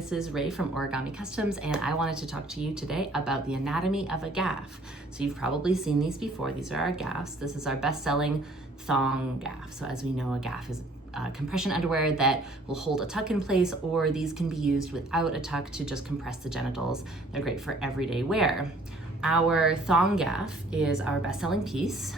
this is Ray from Origami Customs, and I wanted to talk to you today about the anatomy of a gaff. So you've probably seen these before. These are our gaffs. This is our best-selling thong gaff. So as we know, a gaff is compression underwear that will hold a tuck in place, or these can be used without a tuck to just compress the genitals. They're great for everyday wear. Our thong gaff is our best-selling piece.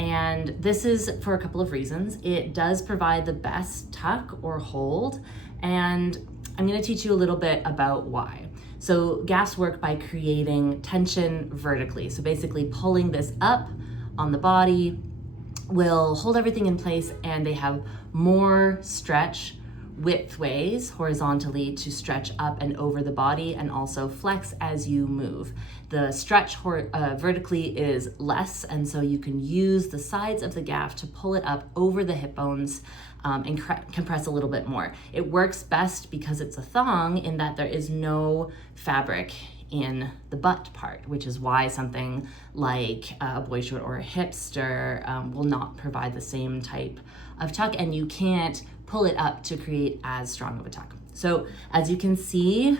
And this is for a couple of reasons. It does provide the best tuck or hold, and I'm going to teach you a little bit about why. So gaffs work by creating tension vertically. So basically pulling this up on the body will hold everything in place, and they have more stretch widthways horizontally to stretch up and over the body and also flex as you move. The stretch vertically is less, and so you can use the sides of the gaff to pull it up over the hip bones and compress a little bit more. It works best because it's a thong in that there is no fabric in the butt part, which is why something like a boy short or a hipster will not provide the same type of tuck, and you can't pull it up to create as strong of a tuck. So as you can see,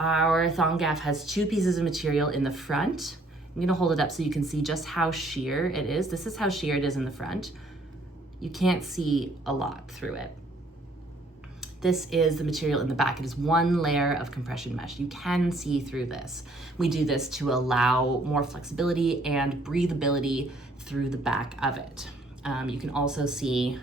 our thong gaff has two pieces of material in the front. I'm gonna hold it up so you can see just how sheer it is. This is how sheer it is in the front. You can't see a lot through it. This is the material in the back. It is one layer of compression mesh. You can see through this. We do this to allow more flexibility and breathability through the back of it. You can also see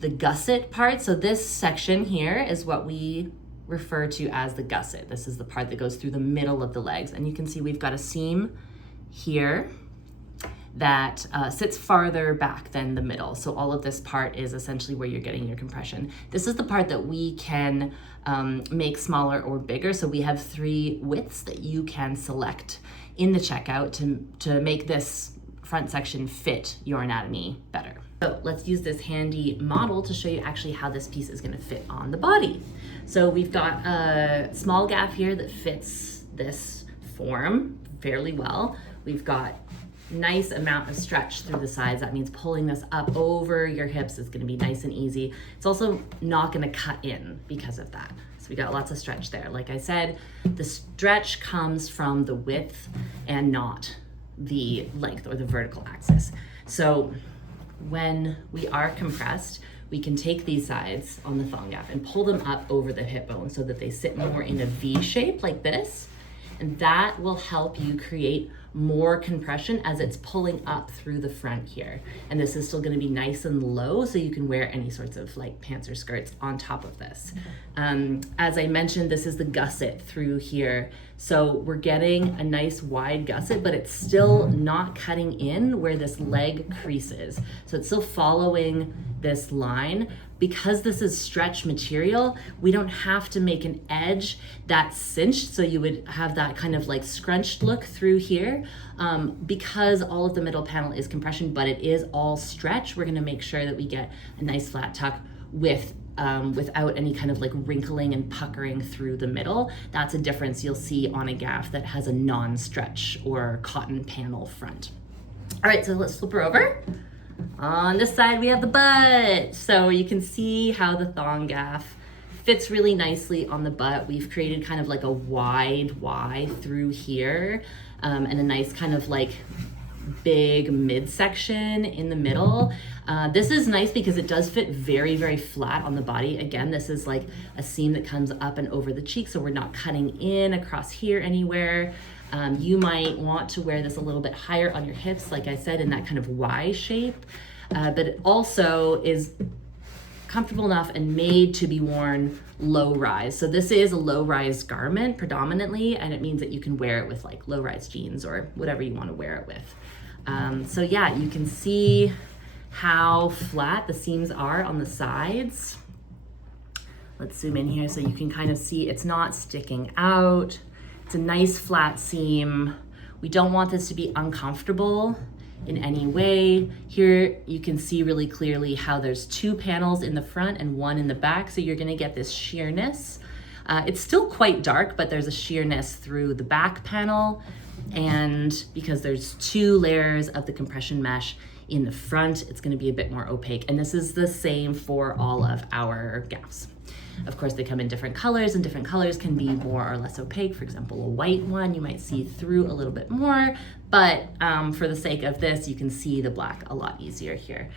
the gusset part. So this section here is what we refer to as the gusset. This is the part that goes through the middle of the legs. And you can see we've got a seam here that sits farther back than the middle. So all of this part is essentially where you're getting your compression. This is the part that we can make smaller or bigger. So we have 3 widths that you can select in the checkout to make this front section fit your anatomy better. So let's use this handy model to show you actually how this piece is gonna fit on the body. So we've got a small gaff here that fits this form fairly well. We've got nice amount of stretch through the sides. That means pulling this up over your hips is gonna be nice and easy. It's also not gonna cut in because of that. So we got lots of stretch there. Like I said, the stretch comes from the width and not the length or the vertical axis. So when we are compressed, we can take these sides on the thong gaff and pull them up over the hip bone so that they sit more in a V shape like this. And that will help you create more compression as it's pulling up through the front here. And this is still gonna be nice and low, so you can wear any sorts of like pants or skirts on top of this. As I mentioned, this is the gusset through here. So we're getting a nice wide gusset, but it's still not cutting in where this leg creases. So it's still following this line. Because this is stretch material, we don't have to make an edge that's cinched, so you would have that kind of like scrunched look through here. Because all of the middle panel is compression, but it is all stretch, we're gonna make sure that we get a nice flat tuck without any kind of like wrinkling and puckering through the middle. That's a difference you'll see on a gaff that has a non-stretch or cotton panel front. All right, so let's flip her over. On this side, we have the butt. So you can see how the thong gaff fits really nicely on the butt. We've created kind of like a wide Y through here and a nice kind of like big midsection in the middle. This is nice because it does fit very, very flat on the body. Again, this is like a seam that comes up and over the cheek, so we're not cutting in across here anywhere. You might want to wear this a little bit higher on your hips, like I said, in that kind of Y shape, but it also is comfortable enough and made to be worn low rise. So this is a low rise garment predominantly, and it means that you can wear it with like low rise jeans or whatever you want to wear it with. So yeah, you can see how flat the seams are on the sides. Let's zoom in here so you can kind of see it's not sticking out. It's a nice flat seam. We don't want this to be uncomfortable in any way. Here you can see really clearly how there's 2 panels in the front and 1 in the back, so you're gonna get this sheerness. It's still quite dark, but there's a sheerness through the back panel, and because there's 2 layers of the compression mesh in the front, it's gonna be a bit more opaque, and this is the same for all of our gaffs. Of course, they come in different colors, and different colors can be more or less opaque. For example, a white one, you might see through a little bit more, but for the sake of this, you can see the black a lot easier here.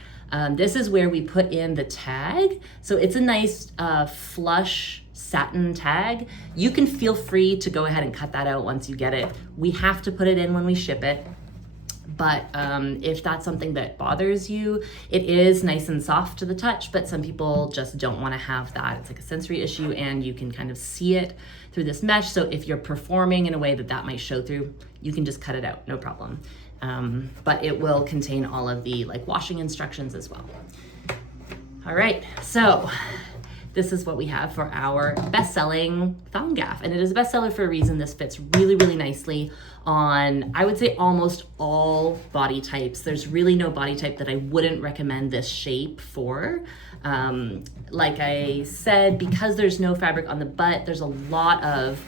This is where we put in the tag. So it's a nice flush satin tag. You can feel free to go ahead and cut that out once you get it. We have to put it in when we ship it. But if that's something that bothers you, it is nice and soft to the touch, but some people just don't want to have that. It's like a sensory issue, and you can kind of see it through this mesh. So if you're performing in a way that might show through, you can just cut it out, no problem. But it will contain all of the like washing instructions as well. All right, so this is what we have for our best-selling thong gaff, and it is a bestseller for a reason. This fits really, really nicely on, I would say, almost all body types. There's really no body type that I wouldn't recommend this shape for. Like I said, because there's no fabric on the butt, there's a lot of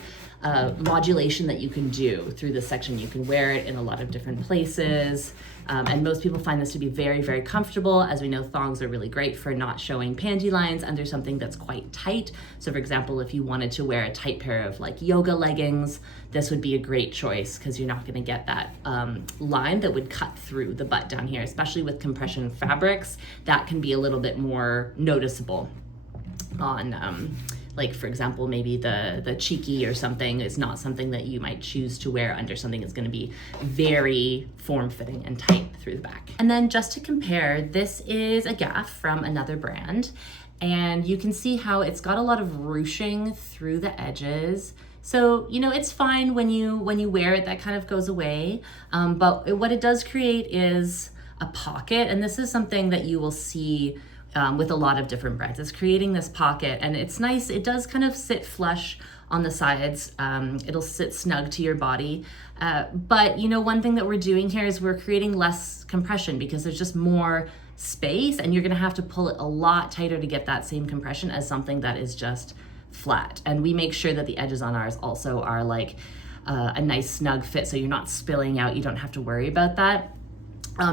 modulation that you can do through this section. You can wear it in a lot of different places. And most people find this to be very, very comfortable. As we know, thongs are really great for not showing panty lines under something that's quite tight. So for example, if you wanted to wear a tight pair of like yoga leggings, this would be a great choice because you're not gonna get that line that would cut through the butt down here, especially with compression fabrics. That can be a little bit more noticeable on like for example, maybe the cheeky or something is not something that you might choose to wear under something that's going to be very form-fitting and tight through the back. And then just to compare, this is a gaff from another brand, and you can see how it's got a lot of ruching through the edges. So, you know, it's fine when you wear it, that kind of goes away. But what it does create is a pocket, and this is something that you will see with a lot of different brands. It's creating this pocket, and it's nice. It does kind of sit flush on the sides. It'll sit snug to your body. But you know, one thing that we're doing here is we're creating less compression because there's just more space, and you're gonna have to pull it a lot tighter to get that same compression as something that is just flat. And we make sure that the edges on ours also are like a nice snug fit, so you're not spilling out. You don't have to worry about that.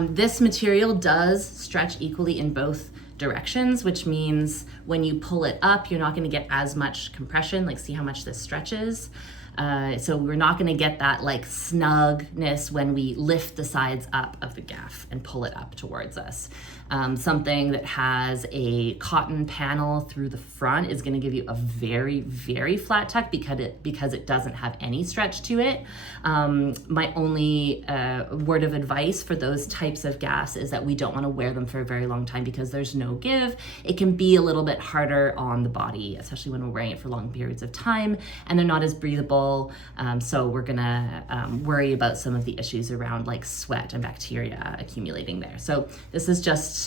This material does stretch equally in both directions, which means when you pull it up, you're not going to get as much compression. Like, see how much this stretches. So we're not going to get that like snugness when we lift the sides up of the gaff and pull it up towards us. Something that has a cotton panel through the front is going to give you a very, very flat tuck because it doesn't have any stretch to it. My only word of advice for those types of gaffs is that we don't want to wear them for a very long time because there's no give. It can be a little bit harder on the body, especially when we're wearing it for long periods of time, and they're not as breathable. So we're gonna worry about some of the issues around like sweat and bacteria accumulating there. So this is just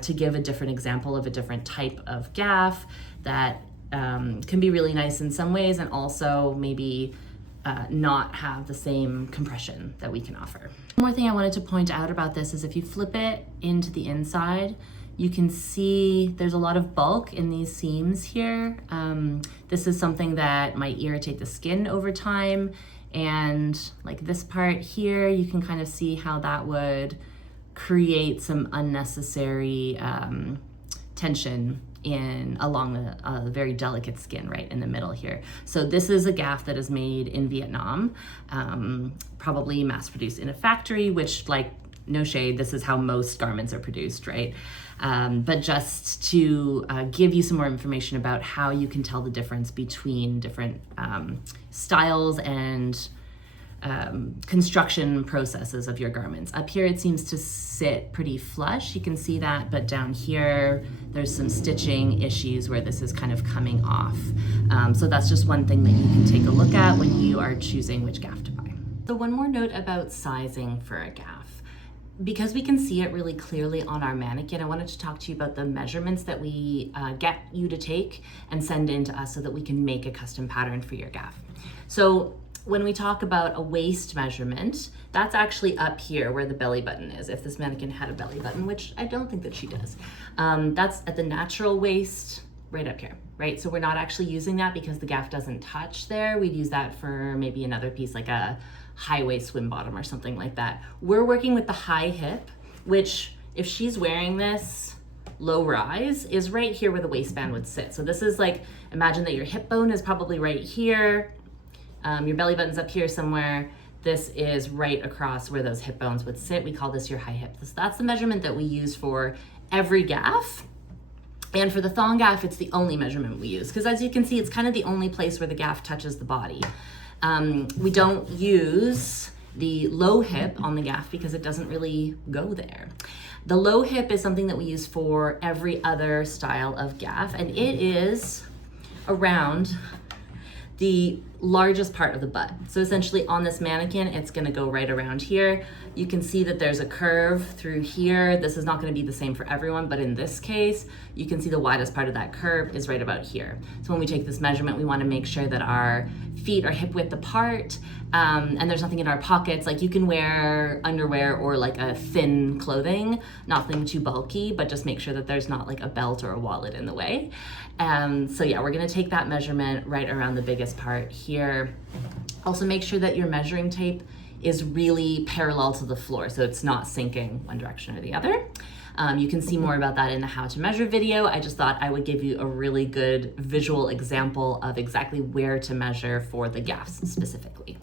to give a different example of a different type of gaff that can be really nice in some ways, and also maybe not have the same compression that we can offer. One more thing I wanted to point out about this is if you flip it into the inside, you can see there's a lot of bulk in these seams here. This is something that might irritate the skin over time. And like this part here, you can kind of see how that would create some unnecessary tension along the very delicate skin right in the middle here. So this is a gaff that is made in Vietnam, probably mass produced in a factory, which, like, no shade, this is how most garments are produced, right? But just to give you some more information about how you can tell the difference between different styles and construction processes of your garments. Up here it seems to sit pretty flush, you can see that, but down here there's some stitching issues where this is kind of coming off. So that's just one thing that you can take a look at when you are choosing which gaff to buy. So one more note about sizing for a gaff. Because we can see it really clearly on our mannequin, I wanted to talk to you about the measurements that we get you to take and send in to us so that we can make a custom pattern for your gaff. So when we talk about a waist measurement, that's actually up here where the belly button is, if this mannequin had a belly button, which I don't think that she does. That's at the natural waist, right up here, right? So we're not actually using that because the gaff doesn't touch there. We'd use that for maybe another piece, like a high waist swim bottom or something like that. We're working with the high hip, which if she's wearing this, low rise is right here where the waistband would sit. So this is like, imagine that your hip bone is probably right here. Your belly button's up here somewhere. This is right across where those hip bones would sit. We call this your high hip. So that's the measurement that we use for every gaff. And for the thong gaff, it's the only measurement we use, because as you can see, it's kind of the only place where the gaff touches the body. We don't use the low hip on the gaff because it doesn't really go there. The low hip is something that we use for every other style of gaff, and it is around the largest part of the butt. So essentially on this mannequin, it's gonna go right around here. You can see that there's a curve through here. This is not gonna be the same for everyone, but in this case, you can see the widest part of that curve is right about here. So when we take this measurement, we wanna make sure that our feet are hip width apart, and there's nothing in our pockets. Like you can wear underwear or like a thin clothing, nothing too bulky, but just make sure that there's not like a belt or a wallet in the way. So yeah, we're gonna take that measurement right around the biggest part here. Also make sure that your measuring tape is really parallel to the floor, so it's not sinking one direction or the other. You can see more about that in the how to measure video. I just thought I would give you a really good visual example of exactly where to measure for the gaffs specifically.